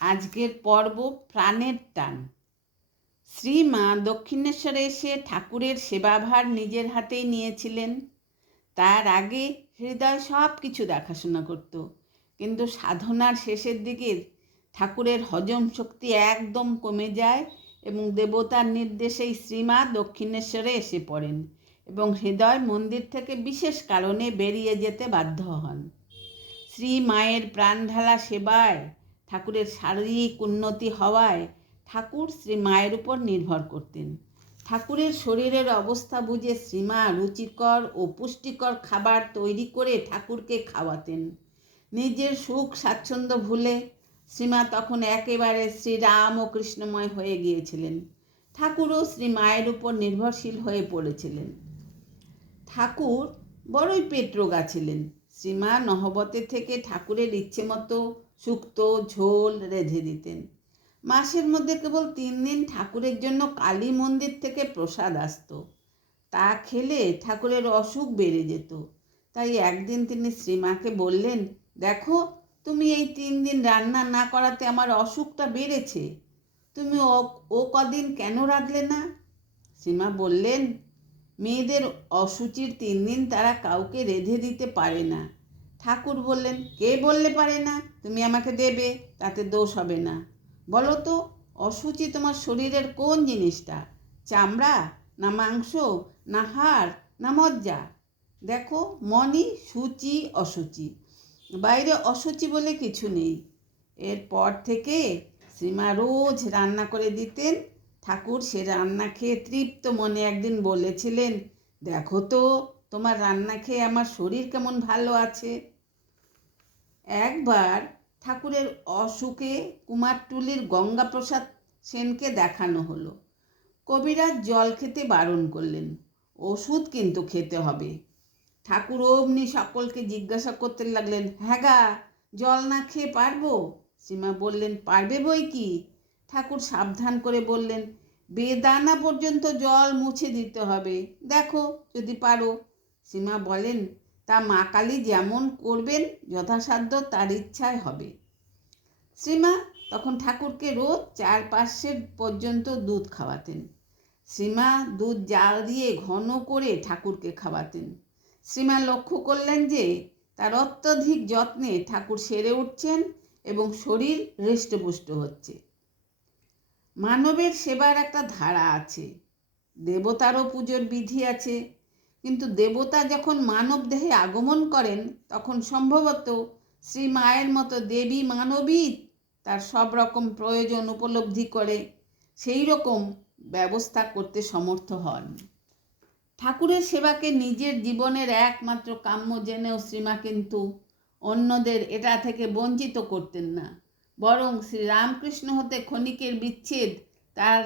আজকের পর্ব প্রাণের টান। শ্রীমা দক্ষিণেশ্বরে এসে ঠাকুরের সেবাভার নিজের হাতেই নিয়েছিলেন। তার আগে হৃদয় সব কিছু দেখাশোনা করত, কিন্তু সাধনার শেষের দিকে ঠাকুরের হজম শক্তি একদম কমে যায় এবং দেবতার নির্দেশেই শ্রীমা দক্ষিণেশ্বরে এসে পড়েন এবং হৃদয় মন্দির থেকে বিশেষ কারণে বেরিয়ে যেতে বাধ্য হন। শ্রী মায়ের প্রাণঢালা সেবায় ঠাকুরের শারীরিক উন্নতি হওয়ায় ঠাকুর শ্রী মায়ের উপর নির্ভর করতেন। ঠাকুরের শরীরের অবস্থা বুঝে শ্রীমা রুচিকর ও পুষ্টিকর খাবার তৈরি করে ঠাকুরকে খাওয়াতেন। নিজের সুখ স্বাচ্ছন্দ্য ভুলে শ্রীমা তখন একেবারে শ্রীরাম ও কৃষ্ণময় হয়ে গিয়েছিলেন। ঠাকুরও শ্রী মায়ের উপর নির্ভরশীল হয়ে পড়েছিলেন। ঠাকুর বড়ই পেটরোগা ছিলেন। শ্রীমা নহবতে থেকে ঠাকুরের ইচ্ছে মতো শুক্তো ঝোল রেঁধে দিতেন। মাসের মধ্যে কেবল 3 দিন ঠাকুরের জন্য কালী মন্দির থেকে প্রসাদ আসত। তা খেলে ঠাকুরের অসুখ বেড়ে যেত। তাই একদিন তিনি শ্রীমাকে বললেন, দেখো, তুমি এই 3 দিন রান্না না করাতে আমার অসুখটা বেড়েছে। তুমি ও কদিন কেন রাঁধলে না? শ্রীমা বললেন, মেয়েদের অসুচির 3 দিন তারা কাউকে রেঁধে দিতে পারে না। ঠাকুর বললেন, কে বললে পারে না? তুমি আমাকে দেবে, তাতে দোষ হবে না। বলো তো, অসুচি তোমার শরীরের কোন জিনিসটা? চামড়া, না মাংস, না হাড়, না মজ্জা? দেখো, মনই সূচি অসুচি, বাইরে অসুচি বলে কিছু নেই। এরপর থেকে শ্রীমা রোজ রান্না করে দিতেন। ঠাকুর সে রান্না খেয়ে তৃপ্ত মনে একদিন বলেছিলেন, দেখো তো, তোমার রান্না খেয়ে আমার শরীর কেমন ভালো আছে। একবার ঠাকুরের অসুখে কুমারটুলির গঙ্গাপ্রসাদ সেনকে দেখানো হলো। কবিরাজ জল খেতে বারণ করলেন, ওষুধ কিন্তু খেতে হবে। ঠাকুর অমনি সকলকে জিজ্ঞাসা করতে লাগলেন, হ্যাঁ গা, জল না খেয়ে পারবো? শ্রীমা বললেন, পারবে বই কি। ঠাকুর সাবধান করে বললেন, বেদানা পর্যন্ত জল মুছে দিতে হবে, দেখো যদি পারো। শ্রীমা বলেন, তা মা কালী যেমন করবেন যথাসাধ্য তার ইচ্ছায় হবে। শ্রীমা তখন ঠাকুরকে রোজ 4-5 পর্যন্ত দুধ খাওয়াতেন। শ্রীমা দুধ জাল দিয়ে ঘন করে ঠাকুরকে খাওয়াতেন। শ্রীমা লক্ষ্য করলেন যে তার অত্যধিক যত্নে ঠাকুর সেরে উঠছেন এবং শরীর হৃষ্টপুষ্ট হচ্ছে। মানবের সেবার একটা ধারা আছে, দেবতারও পুজোর বিধি আছে, কিন্তু দেবতা যখন মানব দেহে আগমন করেন তখন সম্ভবত শ্রী মায়ের মতো দেবী মানবী তার সব রকম প্রয়োজন উপলব্ধি করে সেই রকম ব্যবস্থা করতে সমর্থ হন। ঠাকুরের সেবাকে নিজের জীবনের একমাত্র কাম্য জেনেও শ্রীমা কিন্তু অন্যদের এটা থেকে বঞ্চিত করতেন না, বরং শ্রীরামকৃষ্ণ হতে ক্ষণিকের বিচ্ছেদ তার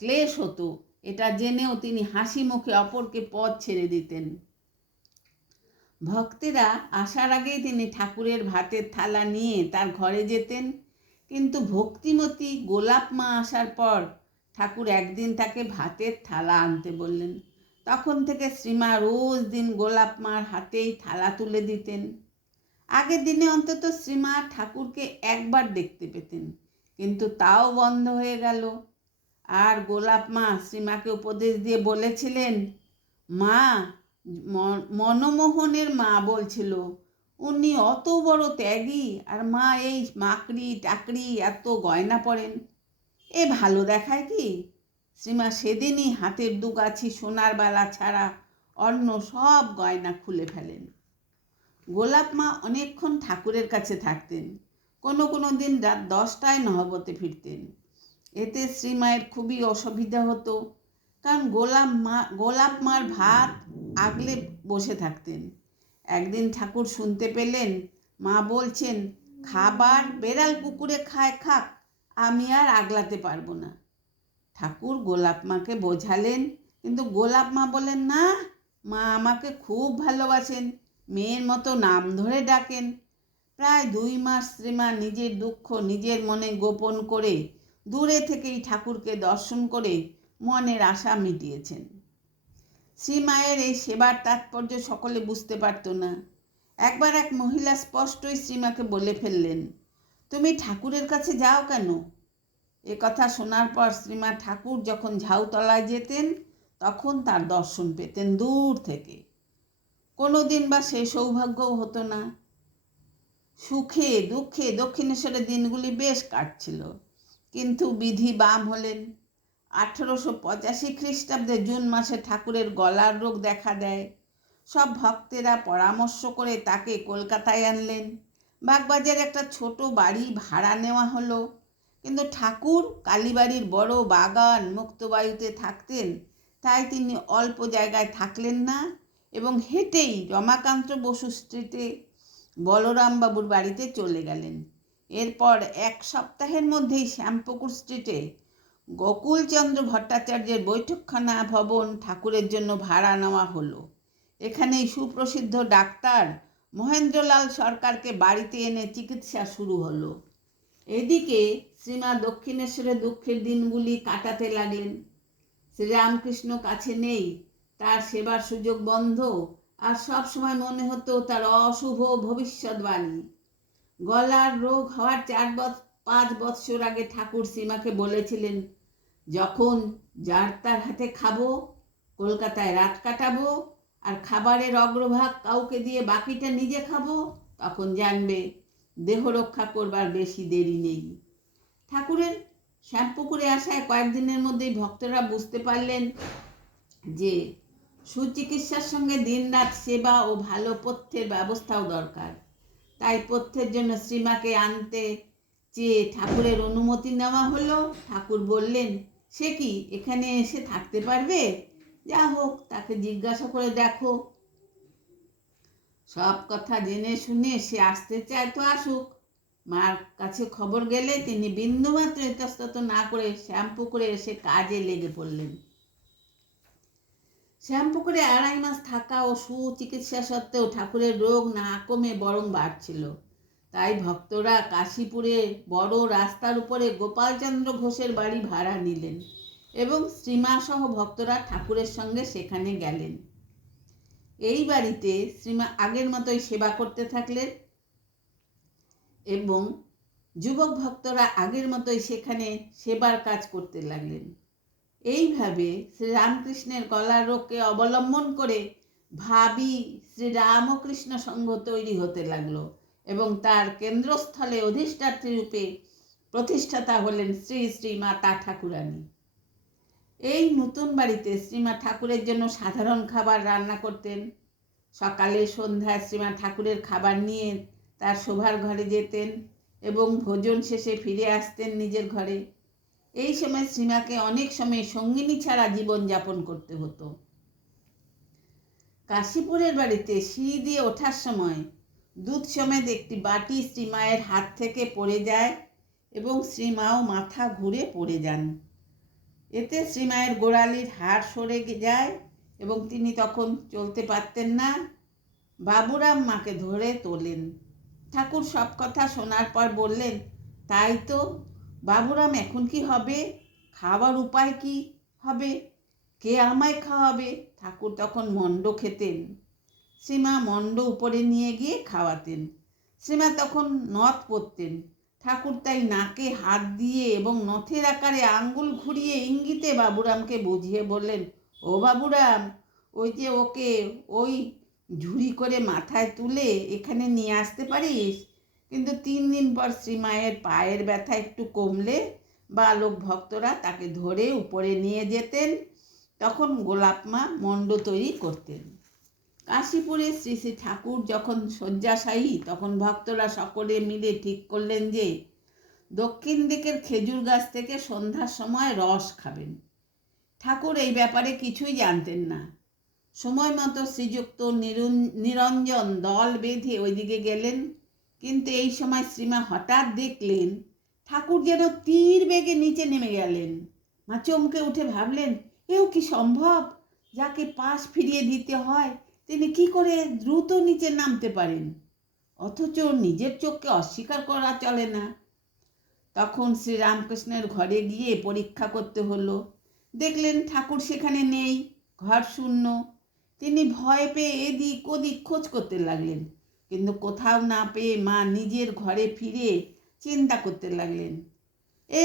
ক্লেশ হতো এটা জেনেও তিনি হাসি মুখে অপরকে পথ ছেড়ে দিতেন। ভক্তেরা আসার আগেই তিনি ঠাকুরের ভাতের থালা নিয়ে তার ঘরে যেতেন, কিন্তু ভক্তিমতী গোলাপ মা আসার পর ঠাকুর একদিন তাকে ভাতের থালা আনতে বললেন। তখন থেকে শ্রীমা রোজ দিন গোলাপ মার হাতেই থালা তুলে দিতেন। আগের দিনে অন্তত শ্রীমা ঠাকুরকে একবার দেখতে পেতেন, কিন্তু তাও বন্ধ হয়ে গেল। আর গোলাপ মা শ্রীমাকে উপদেশ দিয়ে বলেছিলেন, মা, মনমোহনের মা বলছিল উনি অত বড় ত্যাগী, আর মা এই মাকড়ি টাকড়ি এত গয়না পরেন, এ ভালো দেখায় কি? শ্রীমা সেদিনই হাতের 2 গাছি সোনার বালা ছাড়া অন্য সব গয়না খুলে ফেলেন। গোলাপ মা অনেকক্ষণ ঠাকুরের কাছে থাকতেন, কোনো কোনো দিন রাত 10টায় নহবতে ফিরতেন। এতে শ্রীমায়ের খুবই অসুবিধা হতো, কারণ গোলাপ মার ভাত আগলে বসে থাকতেন। একদিন ঠাকুর শুনতে পেলেন মা বলছেন, খাবার বেড়াল কুকুরে খায় খাক, আমি আর আগলাতে পারবো না। ঠাকুর গোলাপ মাকে বোঝালেন, কিন্তু গোলাপ মা বলেন, না, মা আমাকে খুব ভালোবাসেন, মেয়ের মতো নাম ধরে ডাকেন। প্রায় 2 মাস শ্রীমা নিজের দুঃখ নিজের মনে গোপন করে দূরে থেকেই ঠাকুরকে দর্শন করে মনের আশা মিটিয়েছেন। শ্রীমায়ের এই সেবার তাৎপর্য সকলে বুঝতে পারত না। একবার এক মহিলা স্পষ্টই শ্রীমাকে বলে ফেললেন, তুমি ঠাকুরের কাছে যাও কেন? এ কথা শোনার পর শ্রীমা ঠাকুর যখন ঝাউতলায় যেতেন তখন তার দর্শন পেতেন দূর থেকে। কোনো দিন বা সে সৌভাগ্যও হতো না। সুখে দুঃখে দক্ষিণেশ্বরের দিনগুলি বেশ কাটছিল, কিন্তু বিধি বাম হলেন। 1885 খ্রিস্টাব্দে জুন মাসে ঠাকুরের গলার রোগ দেখা দেয়। সব ভক্তেরা পরামর্শ করে তাকে কলকাতায় আনলেন। বাগবাজারে একটা ছোট বাড়ি ভাড়া নেওয়া হলো, কিন্তু ঠাকুর কালীবাড়ির বড় বাগান মুক্তবায়ুতে থাকতেন, তাই তিনি অল্প জায়গায় থাকলেন না এবং হেঁটেই রমাকান্ত বসু স্ট্রিটে বলরামবাবুর বাড়িতে চলে গেলেন। এরপর 1 সপ্তাহের মধ্যেই শ্যামপুকুর স্ট্রিটে গোকুলচন্দ্র ভট্টাচার্যের বৈঠকখানা ভবন ঠাকুরের জন্য ভাড়া নেওয়া হলো। এখানেই সুপ্রসিদ্ধ ডাক্তার মহেন্দ্রলাল সরকারকে বাড়িতে এনে চিকিৎসা শুরু হলো। এদিকে শ্রীমা দক্ষিণেশ্বরে দুঃখের দিনগুলি কাটাতে লাগলেন। শ্রীরামকৃষ্ণ কাছে নেই, তার সেবার সুযোগ বন্ধ, আর সব সময় মনে হতো তার অশুভ ভবিষ্যৎবাণী। গলার রোগ হওয়ার 4-5 বৎসর আগে ঠাকুর শ্রীমাকে বলেছিলেন, যখন যার তার হাতে খাবো, কলকাতায় রাত কাটাবো, আর খাবারের অগ্রভাগ কাউকে দিয়ে বাকিটা নিজে খাবো, তখন জানবে দেহ রক্ষা করবার বেশি দেরি নেই। ঠাকুরের শ্যামপুকুরে আসায় কয়েকদিনের মধ্যেই ভক্তরা বুঝতে পারলেন যে সুচিকিৎসার সঙ্গে দিনরাত সেবা ও ভালো পথ্যের ব্যবস্থাও দরকার। তাই পথ্যের জন্য শ্রীমাকে আনতে চেয়ে ঠাকুরের অনুমতি নেওয়া হলো। ঠাকুর বললেন, সে কি এখানে এসে থাকতে পারবে? যা হোক, তাকে জিজ্ঞাসা করে দেখো। সব কথা জেনে শুনে সে আসতে চায় তো আসুক। মার কাছে খবর গেলে তিনি বিন্দুমাত্র ইতস্তত না করে শ্যামপুকুরে এসে কাজে লেগে পড়লেন। শ্যামপুকুরে 2.5 মাস থাকা ও সুচিকিৎসা সত্ত্বেও ঠাকুরের রোগ না কমে বরং বাড়ছিল। তাই ভক্তরা কাশীপুরে বড় রাস্তার উপরে গোপালচন্দ্র ঘোষের বাড়ি ভাড়া নিলেন এবং শ্রীমা সহ ভক্তরা ঠাকুরের সঙ্গে সেখানে গেলেন। এই বাড়িতে শ্রীমা আগের মতোই সেবা করতে থাকলেন এবং যুবক ভক্তরা আগের মতোই সেখানে সেবার কাজ করতে লাগলেন। এইভাবে শ্রীরামকৃষ্ণের গলার রোগকে অবলম্বন করে ভাবি শ্রীরামকৃষ্ণ সংঘ তৈরি হতে লাগলো এবং তার কেন্দ্রস্থলে অধিষ্ঠাত্রী রূপে প্রতিষ্ঠাতা হলেন শ্রী শ্রী মাতা ঠাকুরানী। এই নতুন বাড়িতে শ্রীমা ঠাকুরের জন্য সাধারণ খাবার রান্না করতেন। সকালে সন্ধ্যায় শ্রীমা ঠাকুরের খাবার নিয়ে তার শোবার ঘরে যেতেন এবং ভোজন শেষে ফিরে আসতেন নিজের ঘরে। এই সময় শ্রীমাকে অনেক সময় সঙ্গিনী ছাড়া জীবনযাপন করতে হতো। কাশীপুরের বাড়িতে সিঁড়ি দিয়ে ওঠার সময় দুধ সমেত একটি বাটি শ্রীমায়ের হাত থেকে পড়ে যায় এবং শ্রীমাও মাথা ঘুরে পড়ে যান। এতে শ্রীমায়ের গোড়ালির হাড় সরে যায় এবং তিনি তখন চলতে পারতেন না। বাবুরাম মাকে ধরে তোলেন। ঠাকুর সব কথা শোনার পর বললেন, তাই তো বাবুরাম, এখন কি হবে? খাওয়ার উপায় কি হবে? কে আমায় খাওয়াবে? ঠাকুর তখন মণ্ড খেতেন। শ্রীমা মণ্ড উপরে নিয়ে গিয়ে খাওয়াতেন। শ্রীমা তখন নথ পরতেন। ঠাকুর তাই নাকে হাত দিয়ে এবং নথের আকারে আঙ্গুল ঘুরিয়ে ইঙ্গিতে বাবুরামকে বুঝিয়ে বললেন, ও বাবুরাম, ওই যে ওকে ওই ঝুড়ি করে মাথায় তুলে এখানে নিয়ে আসতে পারিস? কিন্তু 3 দিন পর শ্রীমায়ের পায়ের ব্যথা একটু কমলে বালক ভক্তরা তাকে ধরে উপরে নিয়ে যেতেন। তখন গোলাপ মা মণ্ড তৈরি করতেন। কাশীপুরে শ্রী শ্রী ঠাকুর যখন শয্যাশায়ী, তখন ভক্তরা সকলে মিলে ঠিক করলেন যে দক্ষিণ দিকের খেজুর গাছ থেকে সন্ধ্যার সময় রস খাবেন। ঠাকুর এই ব্যাপারে কিছুই জানতেন না। সময় মতো শ্রীযুক্ত নিরঞ্জন দল বেঁধে ওইদিকে গেলেন, কিন্তু এই সময় শ্রীমা হঠাৎ দেখলেন ঠাকুর যেন তীর বেগে নিচে নেমে গেলেন। মা চমকে উঠে ভাবলেন, এও কি সম্ভব? যাকে পাশ ফিরিয়ে দিতে হয় তিনি কি করে দ্রুত নিচে নামতে পারেন? অথচ নিজের চোখকে অস্বীকার করা চলে না। তখন শ্রীরামকৃষ্ণের ঘরে গিয়ে পরীক্ষা করতে হলো। দেখলেন ঠাকুর সেখানে নেই, ঘর শূন্য। তিনি ভয় পেয়ে এদিক ওদিক খোঁজ করতে লাগলেন, কিন্তু কোথাও না পেয়ে মা নিজের ঘরে ফিরে চিন্তা করতে লাগলেন।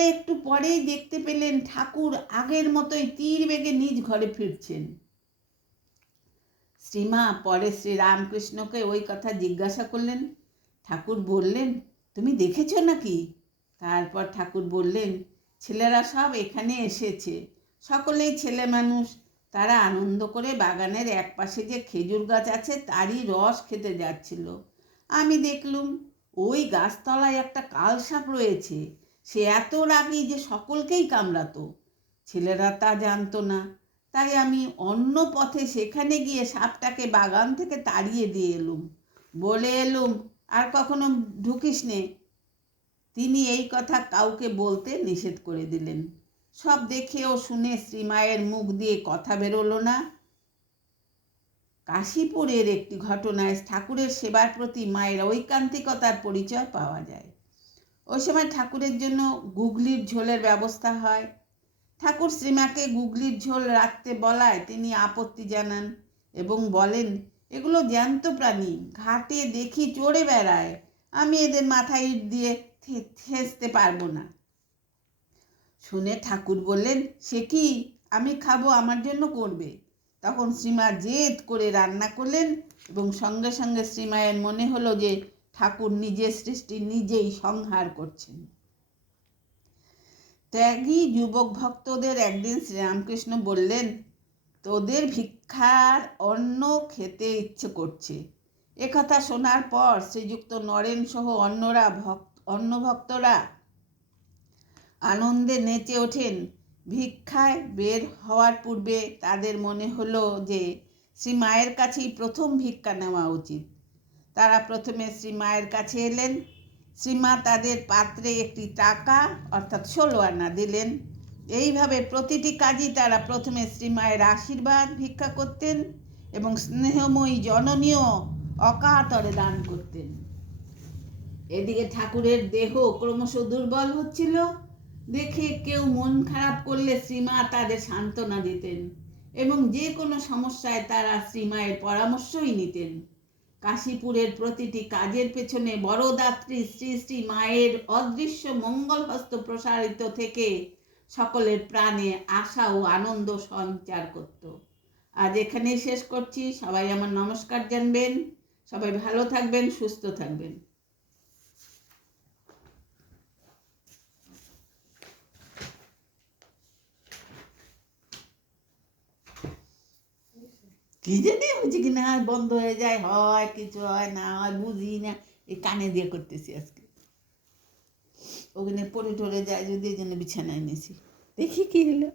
একটু পরেই দেখতে পেলেন ঠাকুর আগের মতোই তীর বেগে নিজ ঘরে ফিরছেন। শ্রীমা পরে শ্রীরামকৃষ্ণকে ওই কথা জিজ্ঞাসা করলেন। ঠাকুর বললেন, তুমি দেখেছো নাকি? তারপর ঠাকুর বললেন, ছেলেরা সব এখানে এসেছে, সকলেই ছেলে মানুষ। তারা আনন্দ করে বাগানের একপাশে যে খেজুর গাছ আছে তারই রস খেতে যাচ্ছিল। আমি দেখলুম ওই গাছতলায় একটা কালসাপ রয়েছে। সে এত রাগী যে সকলকেই কামড়াতো। ছেলেরা তা জানতো না, তাই আমি অন্য পথে সেখানে গিয়ে সাপটাকে বাগান থেকে তাড়িয়ে দিয়ে এলুম। বলে এলুম, আর কখনো ঢুকিস নে। তিনি এই কথা কাউকে বলতে নিষেধ করে দিলেন। সব দেখে ও শুনে শ্রীমায়ের মুখ দিয়ে কথা বেরোলো না। কাশীপুরের একটি ঘটনায় ঠাকুরের সেবার প্রতি মায়ের ঐকান্তিকতার পরিচয় পাওয়া যায়। ওই সময় ঠাকুরের জন্য গুগলির ঝোলের ব্যবস্থা হয়। ঠাকুর শ্রীমাকে গুগলির ঝোল রাখতে বলায় তিনি আপত্তি জানান এবং বলেন, এগুলো জ্যান্ত প্রাণী, ঘাটে দেখি চড়ে বেড়ায়, আমি এদের মাথায় ইট দিয়ে ঠেসতে পারবো না। শুনে ঠাকুর বললেন, সে কি, আমি খাবো, আমার জন্য করবে। তখন শ্রীমা জেদ করে রান্না করলেন এবং সঙ্গে সঙ্গে শ্রীমায়ের মনে হলো যে ঠাকুর নিজের সৃষ্টি নিজেই সংহার করছেন। ত্যাগী যুবক ভক্তদের একদিন শ্রীরামকৃষ্ণ বললেন, তোদের ভিক্ষার অন্ন খেতে ইচ্ছে করছে। একথা শোনার পর শ্রীযুক্ত নরেন সহ অন্য ভক্তরা আনন্দে নেচে ওঠেন। ভিক্ষায় বের হওয়ার পূর্বে তাদের মনে হলো যে শ্রীমায়ের কাছেই প্রথম ভিক্ষা নেওয়া উচিত। তারা প্রথমে শ্রীমায়ের কাছে এলেন। শ্রীমা তাদের পাত্রে একটি টাকা অর্থাৎ 16 আনা দিলেন। এইভাবে প্রতিটি কাজই তারা প্রথমে শ্রীমায়ের আশীর্বাদ ভিক্ষা করতেন এবং স্নেহময়ী জননীও অকাতরে দান করতেন। এদিকে ঠাকুরের দেহ ক্রমশ দুর্বল হচ্ছিল। দেখে কেউ মন খারাপ করলে শ্রীমা তাদের সান্ত্বনা দিতেন এবং যে কোনো সমস্যায় তারা শ্রীমায়ের পরামর্শই নিতেন। কাশীপুরের প্রতিটি কাজের পেছনে বড়দাত্রী শ্রী শ্রী মায়ের অদৃশ্য মঙ্গল হস্ত প্রসারিত থেকে সকলের প্রাণে আশা ও আনন্দ সঞ্চার করত। আজ এখানেই শেষ করছি। সবাই আমার নমস্কার জানবেন। সবাই ভালো থাকবেন, সুস্থ থাকবেন। কি জানি হয়েছে কি না, বন্ধ হয়ে যায়, হয় কিছু হয় না হয়, বুঝি না। এই কানে দিয়ে করতেছি আজকে, ওখানে পড়ে টরে যায় যদি, এই জন্য বিছানায় নিয়েছি। দেখি কি হলো।